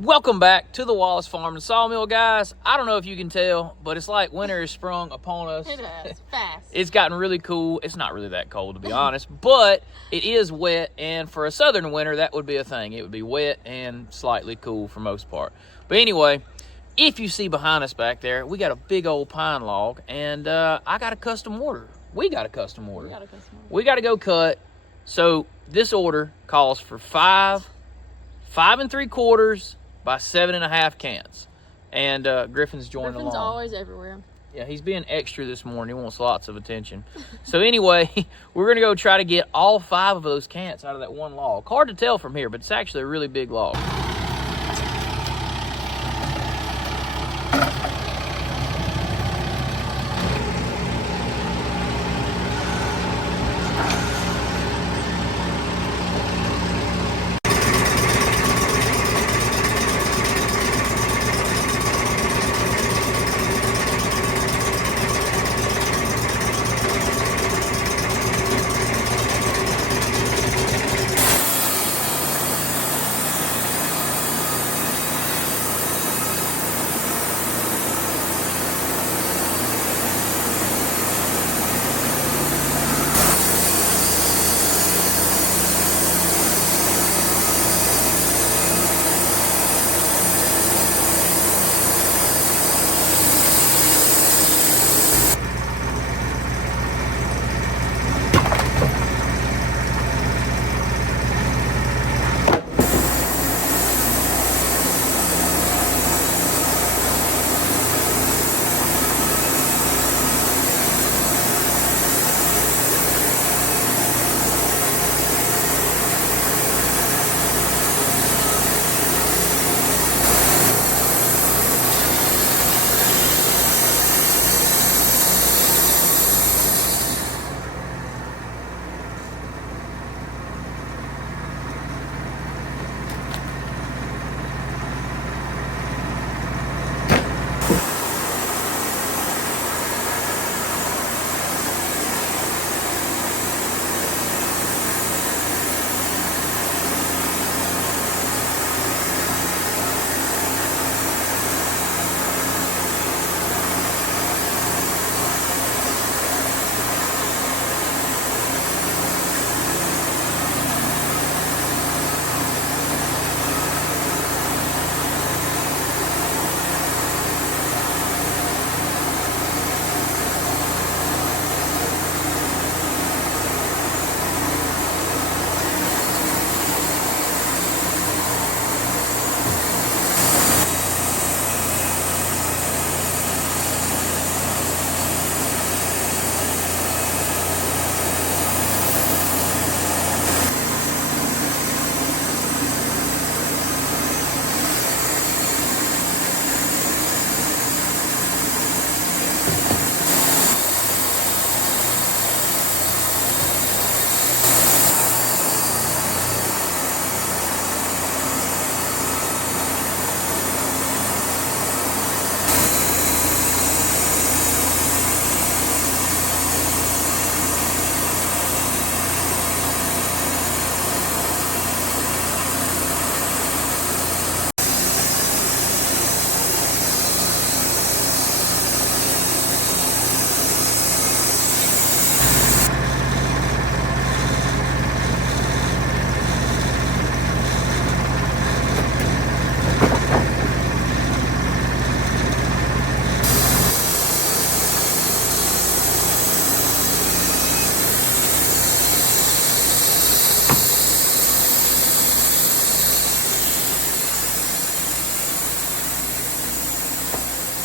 Welcome back to the Wallace Farm and Sawmill, guys. I don't know if you can tell, but it's like winter has sprung upon us. It has, fast. It's gotten really cool. It's not really that cold, to be honest, but it is wet, and for a southern winter, that would be a thing. It would be wet and slightly cool for most part. But anyway, if you see behind us back there, we got a big old pine log, and I got a custom order. We got a custom order. We got to go cut. So this order calls for 5 3/4 by 7.5 cants. And Griffin's joining along. Griffin's always everywhere. Yeah, he's being extra this morning. He wants lots of attention. So anyway, we're going to go try to get all 5 of those cants out of that one log. Hard to tell from here, but it's actually a really big log.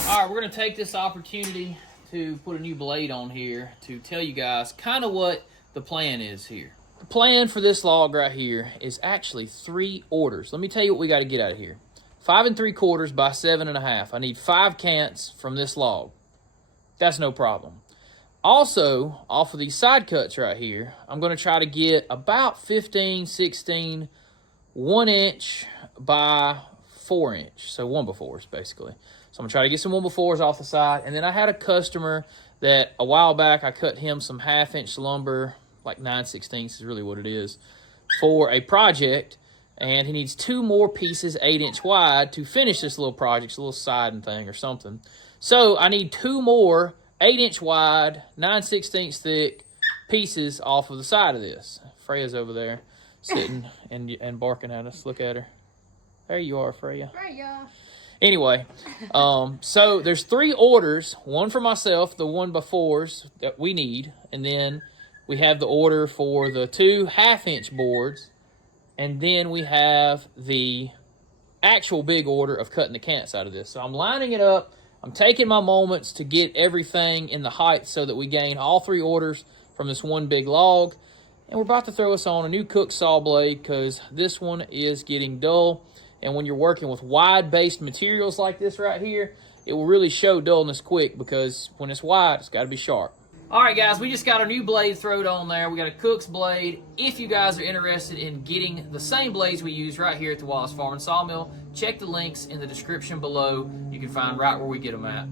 All right, we're going to take this opportunity to put a new blade on here to tell you guys kind of what the plan is here. The plan for this log right here is actually 3 orders. Let me tell you what we got to get out of here. 5 3/4 by 7.5. I need 5 cants from this log. That's no problem. Also, off of these side cuts right here, I'm going to try to get about 15, 16, 1 inch by 4 inch. So 1x4s basically. So I'm going to try to get some 1x4s off the side. And then I had a customer that a while back I cut him some 1/2 inch lumber, like 9/16 is really what it is, for a project. And he needs 2 more pieces 8-inch wide to finish this little project. It's a little siding thing or something. So I need 2 more 8-inch wide, 9/16 thick pieces off of the side of this. Freya's over there sitting and barking at us. Look at her. There you are, Freya. Freya. Anyway, so there's 3 orders. One for myself, the one before's that we need. And then we have the order for the 2 1/2-inch boards. And then we have the actual big order of cutting the cants out of this. So I'm lining it up. I'm taking my moments to get everything in the height so that we gain all 3 orders from this one big log. And we're about to throw us on a new cook saw blade because this one is getting dull. And when you're working with wide-based materials like this right here, it will really show dullness quick because when it's wide, it's got to be sharp. All right, guys, we just got a new blade thrown on there. We got a cook's blade. If you guys are interested in getting the same blades we use right here at the Wallace Farm and Sawmill, check the links in the description below. You can find right where we get them at.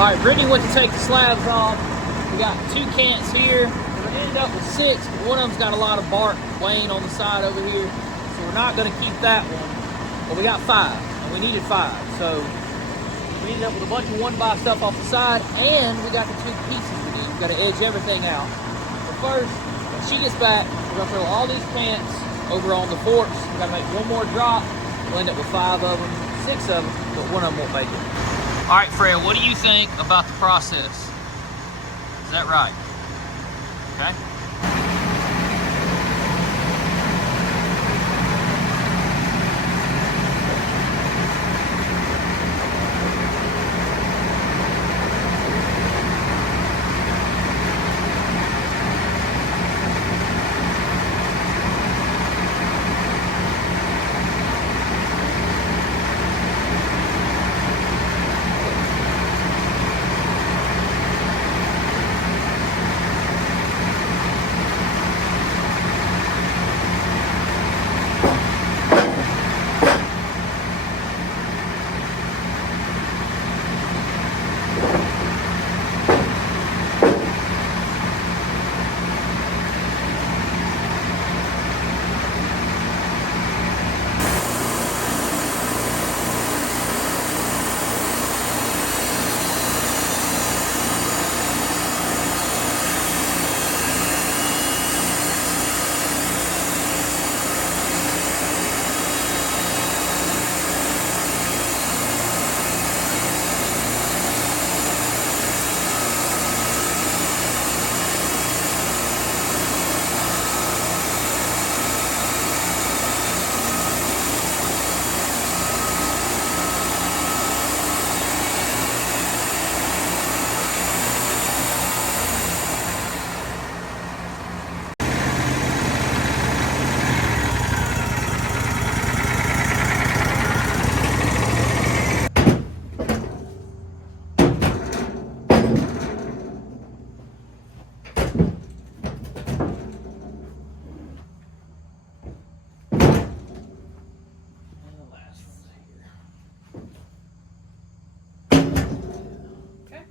All right, Brittany went to take the slabs off. We got 2 cants here. We ended up with 6, but one of them's got a lot of bark laying on the side over here. So we're not gonna keep that one. But we got 5, and we needed 5. So we ended up with a bunch of 1x stuff off the side, and we got the 2 pieces we need. We gotta edge everything out. But first, when she gets back, we're gonna throw all these cants over on the forks. We gotta make one more drop. We'll end up with 5 of them, 6 of them, but one of them won't make it. All right, Fred, what do you think about the process? Is that right? Okay. Okay.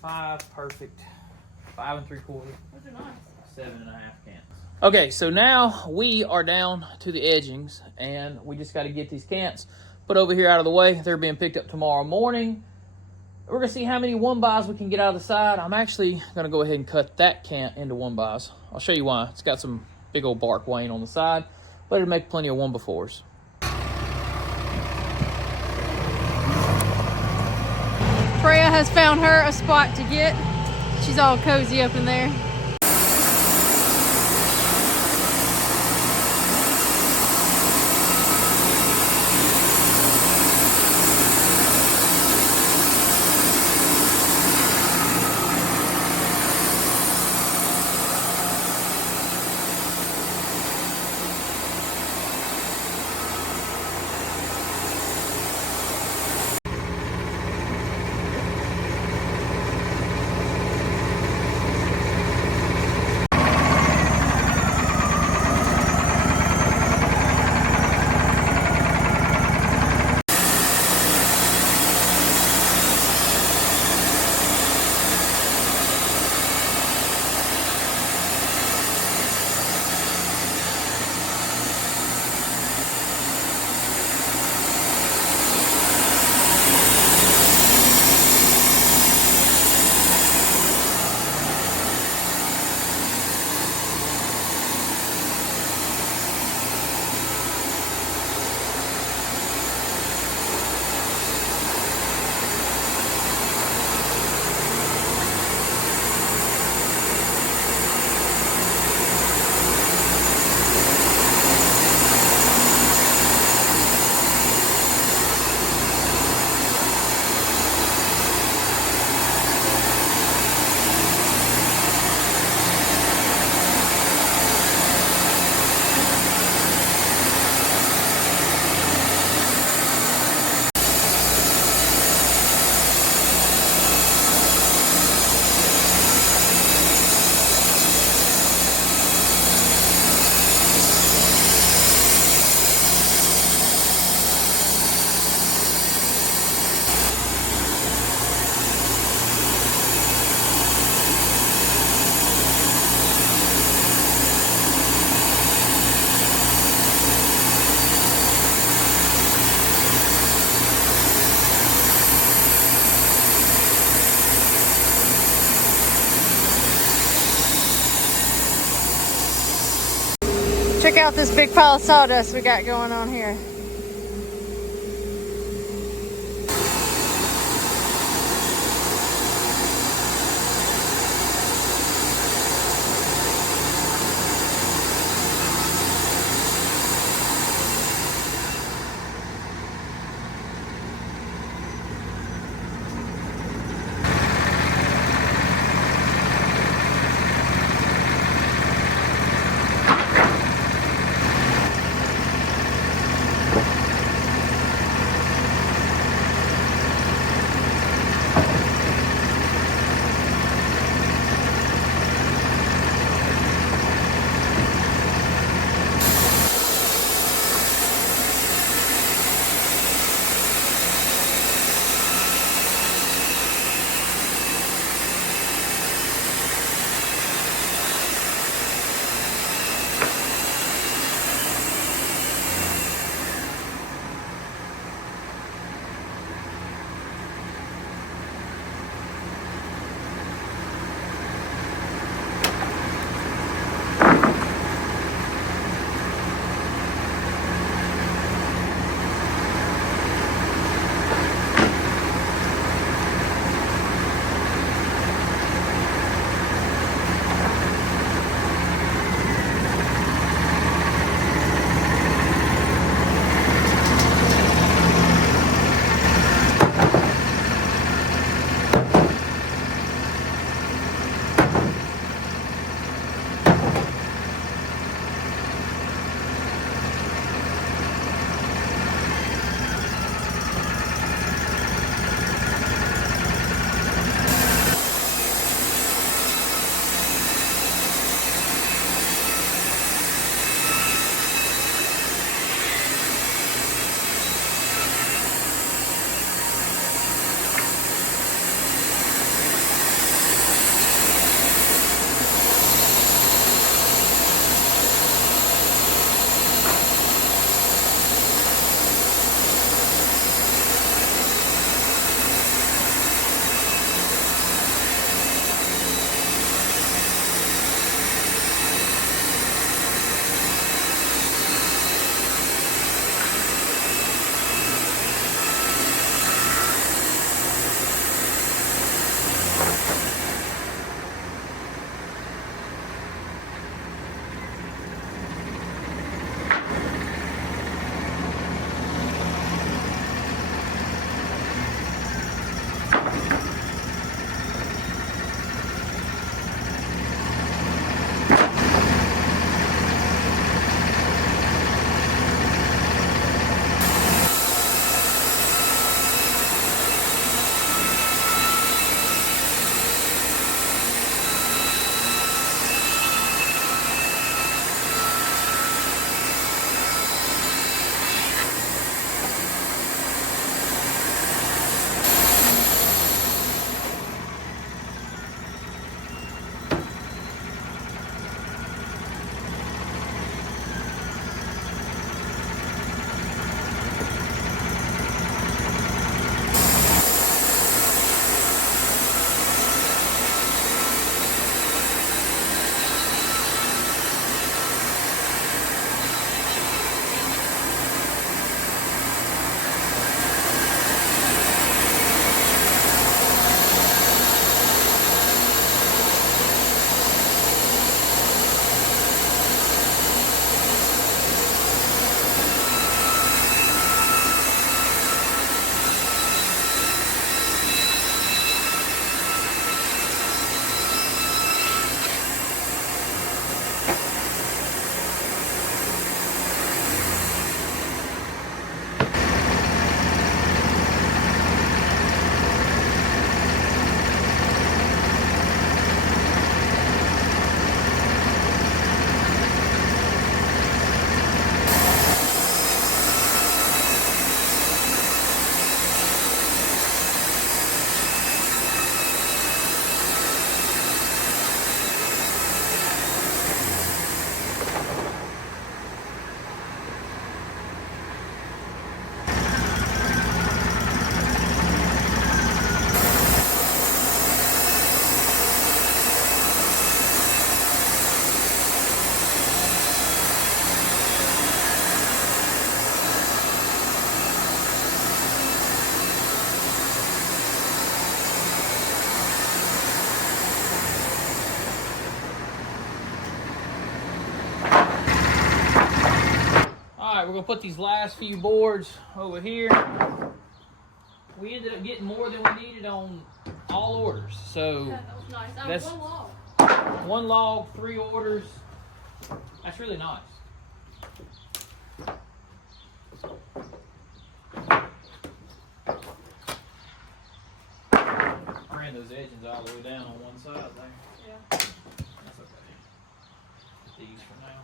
5, perfect. 5 3/4. Those are nice. 7.5 cans. Okay, so now we are down to the edgings, and we just got to get these cants put over here out of the way. They're being picked up tomorrow morning. We're gonna see how many 1x we can get out of the side. I'm actually gonna go ahead and cut that cant into 1x. I'll show you why. It's got some big old bark laying on the side, but it'll make plenty of 1x4s. Freya has found her a spot to get. She's all cozy up in there. Check out this big pile of sawdust we got going on here. right, we're gonna put these last few boards over here. We ended up getting more than we needed on all orders. So Yeah, that was nice. that's One log. 1 log, 3 orders. That's really nice. I ran those edges all the way down on one side there. Yeah. That's okay. These for now.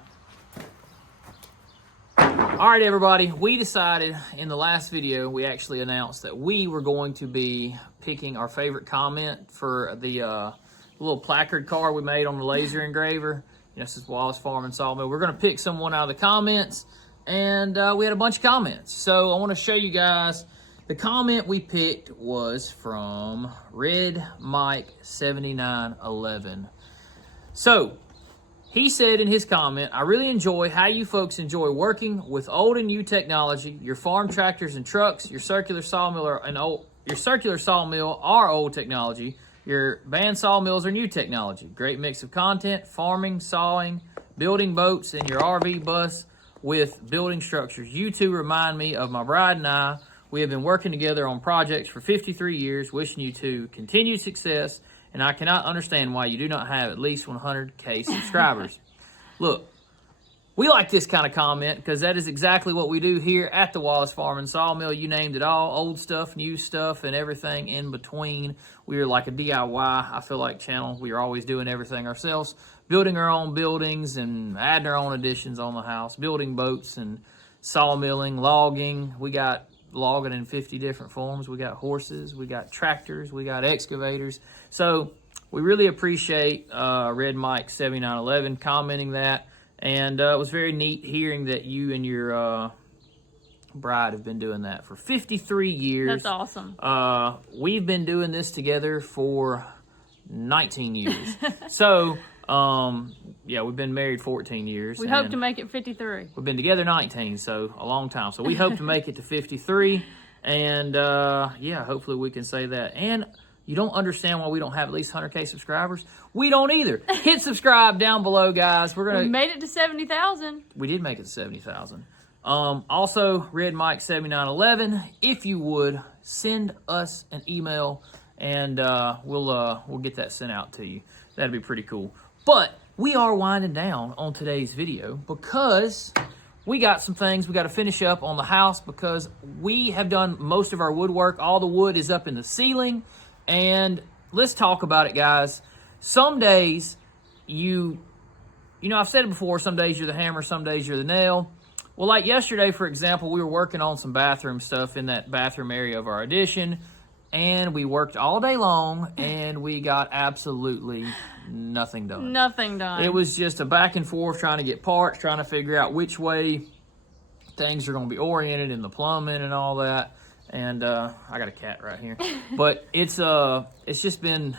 All right, everybody, we decided in the last video, we actually announced that we were going to be picking our favorite comment for the little placard card we made on the laser engraver. This is Wallace Farm and Sawmill. We're going to pick someone out of the comments, and we had a bunch of comments. So I want to show you guys. The comment we picked was from Red Mike 7911. So he said in his comment, I really enjoy how you folks enjoy working with old and new technology. Your farm tractors and trucks, your circular sawmill are old technology. Your band sawmills are new technology. Great mix of content, farming, sawing, building boats, and your RV bus with building structures. You two remind me of my bride and I. We have been working together on projects for 53 years, wishing you two continued success, and I cannot understand why you do not have at least 100K subscribers. Look, we like this kind of comment because that is exactly what we do here at the Wallace Farm and Sawmill. You named it all, old stuff, new stuff, and everything in between. We are like a DIY, I feel like, channel. We are always doing everything ourselves, building our own buildings and adding our own additions on the house, building boats and sawmilling, logging. We got logging in 50 different forms. We got horses, we got tractors, we got excavators. So we really appreciate Red Mike 7911 commenting that. And it was very neat hearing that you and your bride have been doing that for 53 years. That's awesome. We've been doing this together for 19 years. So, yeah, we've been married 14 years. We hope to make it 53. We've been together 19, so a long time. So we hope to make it to 53. And, yeah, hopefully we can say that. And you don't understand why we don't have at least 100K subscribers? We don't either. Hit subscribe down below, guys. We made it to 70,000. We did make it to 70,000. Also, Red Mike 7911, if you would, send us an email, and we'll get that sent out to you. That'd be pretty cool. But we are winding down on today's video because we got some things we got to finish up on the house because we have done most of our woodwork. All the wood is up in the ceiling. And let's talk about it, guys. Some days, you know, I've said it before, some days you're the hammer, some days you're the nail. Well, like yesterday, for example, we were working on some bathroom stuff in that bathroom area of our addition, and we worked all day long, and we got absolutely nothing done. Nothing done. It was just a back and forth trying to get parts, trying to figure out which way things are going to be oriented in the plumbing and all that. And I got a cat right here. But it's just been,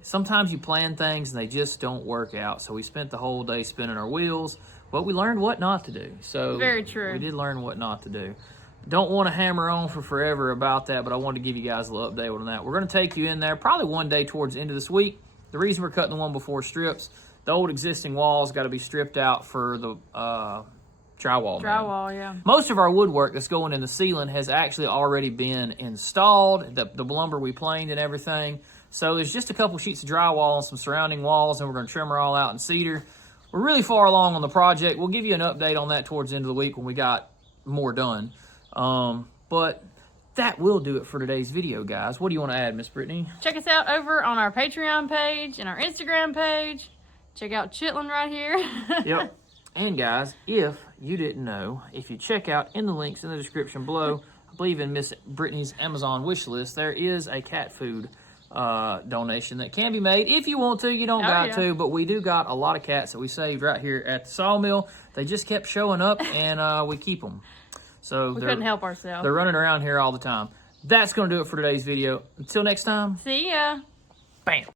sometimes you plan things and they just don't work out. So we spent the whole day spinning our wheels, but we learned what not to do. So very true. We did learn what not to do. Don't want to hammer on for forever about that, but I wanted to give you guys a little update on that. We're going to take you in there probably one day towards the end of this week. The reason we're cutting the one before strips, the old existing walls got to be stripped out for the drywall. Yeah. Most of our woodwork that's going in the ceiling has actually already been installed, the lumber we planed and everything. So there's just a couple sheets of drywall and some surrounding walls, and we're going to trim her all out in cedar. We're really far along on the project. We'll give you an update on that towards the end of the week when we got more done. But that will do it for today's video, guys. What do you want to add, Miss Brittany? Check us out over on our Patreon page and our Instagram page. Check out Chitlin right here. Yep. And guys, if you didn't know, if you check out in the links in the description below, I believe in Miss Brittany's Amazon wish list, there is a cat food donation that can be made. If you want to, you don't got to, but we do got a lot of cats that we saved right here at the sawmill. They just kept showing up, and we keep them. So we couldn't help ourselves. They're running around here all the time. That's going to do it for today's video. Until next time. See ya. Bam.